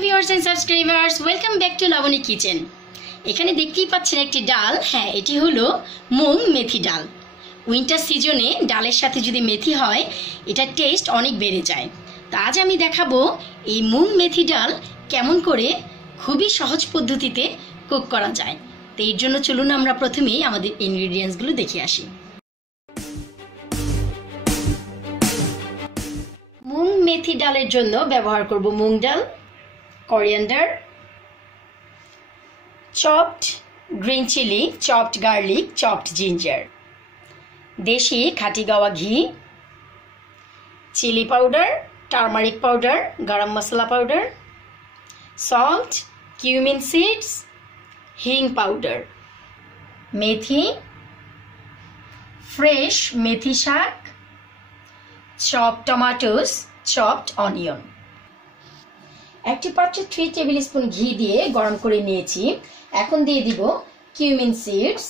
viewers and subscribers, welcome back to Lavani Kitchen. এখানে দেখতেই পাচ্ছেন একটি ডাল, হ্যাঁ এটি হলো মুং মেথি ডাল। উইন্টার সিজনে ডালের সাথে যদি মেথি হয় এটা টেস্ট অনেক বেড়ে যায়। তো আজ আমি দেখাবো এই মুং মেথি ডাল কেমন করে খুবই সহজ পদ্ধতিতে কুক করা যায়। তো এর জন্য চলুন আমরা প্রথমেই আমাদের ইনগ্রেডিয়েন্টস গুলো দেখে আসি। মুং মেথি ডালের জন্য ব্যবহার করব মুগ ডাল, coriander, chopped green chili, chopped garlic, chopped ginger, deshi khati gawa ghee, chilli powder, turmeric powder, garam masala powder, salt, cumin seeds, hing powder, methi, fresh methi shak, chopped tomatoes, chopped onion. একটি পাত্রে 3 table spoon ঘি দিয়ে গরম করে নিয়েছি। এখন দিয়ে দিব কিউমিন সিডস,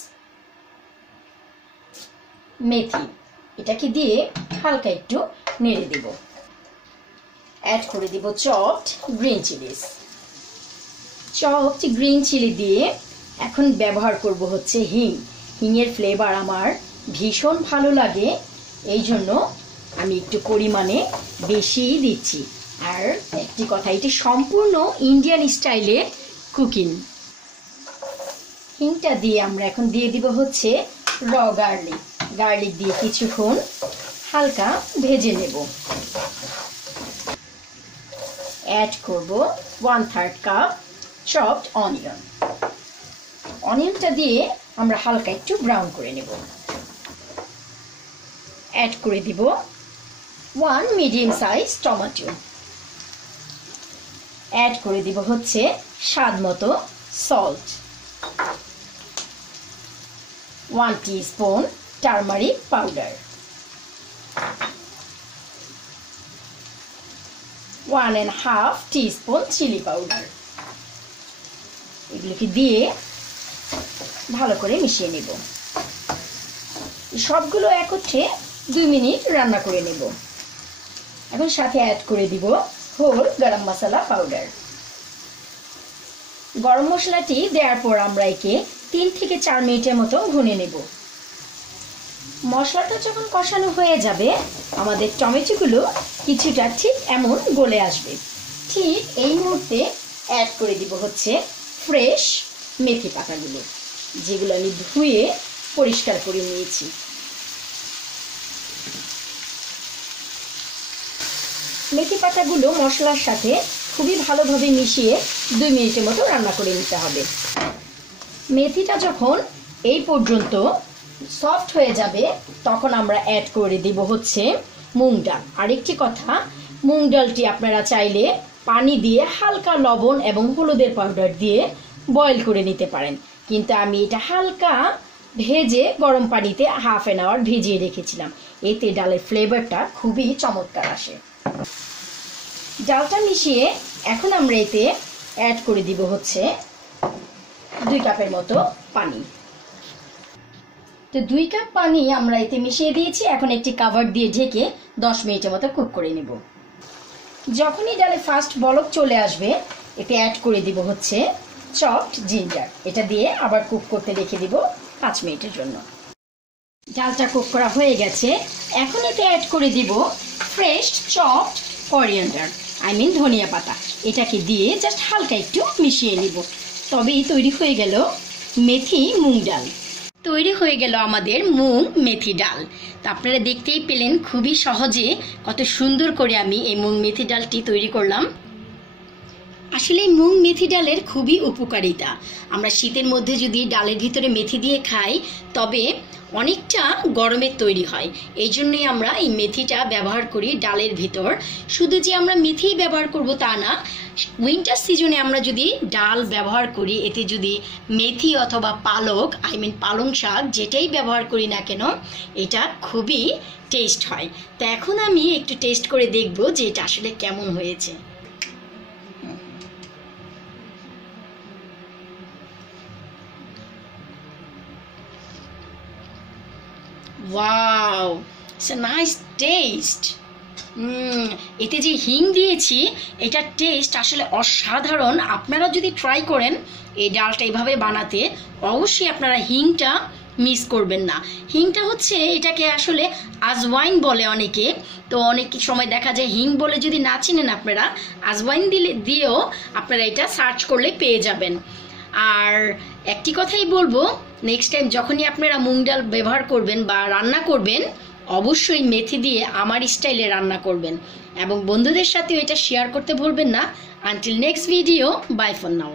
মেথি, এটাকে দিয়ে হালকা একটু নেড়ে দেব। অ্যাড করে দিব chopped green chillies. Chopped green chilli দিয়ে এখন ব্যবহার করব হচ্ছে হিং। হিংয়ের ফ্লেভার আমার ভীষণ ভালো লাগে, এই জন্য আমি একটু পরিমাণে বেশি দিচ্ছি। আর একটি কথা, এটি সম্পূর্ণ ইন্ডিয়ান স্টাইলে কুকিং। হিংটা দিয়ে আমরা এখন দিয়ে দিব হচ্ছে র গার্লিক। গার্লিক দিয়ে কিছুক্ষণ হালকা ভেজে নেব। অ্যাড করব 1/3 কাপ চপড অনিয়ন। অনিয়নটা দিয়ে আমরা হালকা একটু ব্রাউন করে নেব। অ্যাড করে দিব 1 মিডিয়াম সাইজ টমেটো। অ্যাড করে দিব হচ্ছে স্বাদ মতো salt, 1 teaspoon turmeric powder, 1.5 teaspoon chilli powder. এগুলোকে দিয়ে ভালো করে মিশিয়ে নেব। সবগুলো একত্রে 2 মিনিট রান্না করে নেব। এখন সাথে অ্যাড করে দিব হোল গরম মশলা পাউডার। গরম মশলাটি দেওয়ার পর আমরা একে 3 থেকে 4 মিনিটের মতো ভুনে নেব। মশলাটা যখন কষানো হয়ে যাবে আমাদের টমেটোগুলো কিছুটা ঠিক এমন গলে আসবে। ঠিক এই মুহূর্তে অ্যাড করে দিব হচ্ছে ফ্রেশ মেথি পাতাগুলো, যেগুলো আমি ধুয়ে পরিষ্কার করে নিয়েছি। মেথি পাতাগুলো মশলার সাথে খুবই ভালোভাবে মিশিয়ে 2 মিনিটের মতো রান্না করে নিতে হবে। মেথিটা যখন এই পর্যন্ত সফট হয়ে যাবে তখন আমরা অ্যাড করে দিব হচ্ছে মুগ ডাল। আরেকটি কথা, মুগ ডালটি আপনারা চাইলে পানি দিয়ে হালকা লবণ এবং হলুদের পাউডার দিয়ে বয়েল করে নিতে পারেন, কিন্তু আমি এটা হালকা ভেজে গরম পানিতে 1/2 আওয়ার ভিজিয়ে রেখেছিলাম। এতে ডালের ফ্লেভারটা খুবই চমৎকার আসে। ডালটা মিশিয়ে এখন আমরা এতে অ্যাড করে দিব হচ্ছে 2 কাপের মতো পানি। তো 2 কাপ পানি আমরা এতে মিশিয়ে দিয়েছি। এখন একটি কভার দিয়ে ঢেকে 10 মিনিটের মতো কুক করে নেব। যখনই ডালে ফার্স্ট বলক চলে আসবে এতে অ্যাড করে দিব হচ্ছে চপড জিঞ্জার। এটা দিয়ে আবার কুক করতে রেখে দিব 5 মিনিটের জন্য। ডালটা কুক করা হয়ে গেছে। এখন এতে অ্যাড করে দিব ফ্রেশ চপড করিয়ান্ডার, ধনিয়া পাতা। এটাকে দিয়ে জাস্ট হালকা একটু মিশিয়ে নিব। তবেই তৈরি হয়ে গেল মেথি মুগ ডাল। তৈরি হয়ে গেল আমাদের মুং মেথি ডাল। তো আপনারা দেখতেই পেলেন খুবই সহজে কত সুন্দর করে আমি এই মুং মেথি ডালটি তৈরি করলাম। আসলে মুং মেথি ডালের খুবই উপকারিতা। আমরা শীতের মধ্যে যদি ডালের ভিতরে মেথি দিয়ে খাই তবে অনেকটা গরমের তৈরি হয়। এই জন্যই আমরা এই মেথিটা ব্যবহার করি ডালের ভিতর। শুধু যে আমরা মেথি ব্যবহার করব তা না, উইন্টার সিজনে আমরা যদি ডাল ব্যবহার করি এতে যদি মেথি অথবা পালক পালং শাক যেটাই ব্যবহার করি না কেন এটা খুবই টেস্ট হয়। তো এখন আমি একটু টেস্ট করে দেখব যে এটা আসলে কেমন হয়েছে। Wow, it's a nice taste. এতে যে হিং দিয়েছি এটার টেস্ট আসলে অসাধারণ। আপনারা যদি ট্রাই করেন এই ডালটা এইভাবে বানাতে, অবশ্যই আপনারা হিংটা মিস করবেন না। হিংটা হচ্ছে, এটাকে আসলে আজওয়াইন বলে অনেকে, তো অনেক সময় দেখা যায় হিং বলে যদি না চিনেন আপনারা আজওয়াইন দিয়েও আপনারা এটা সার্চ করলে পেয়ে যাবেন। আর একটি কথাই বলবো, নেক্সট টাইম যখনই আপনারা মুগ ডাল ব্যবহার করবেন বা রান্না করবেন, অবশ্যই মেথি দিয়ে আমার স্টাইলে রান্না করবেন এবং বন্ধুদের সাথেও এটা শেয়ার করতে ভুলবেন না। Until next video, bye for now.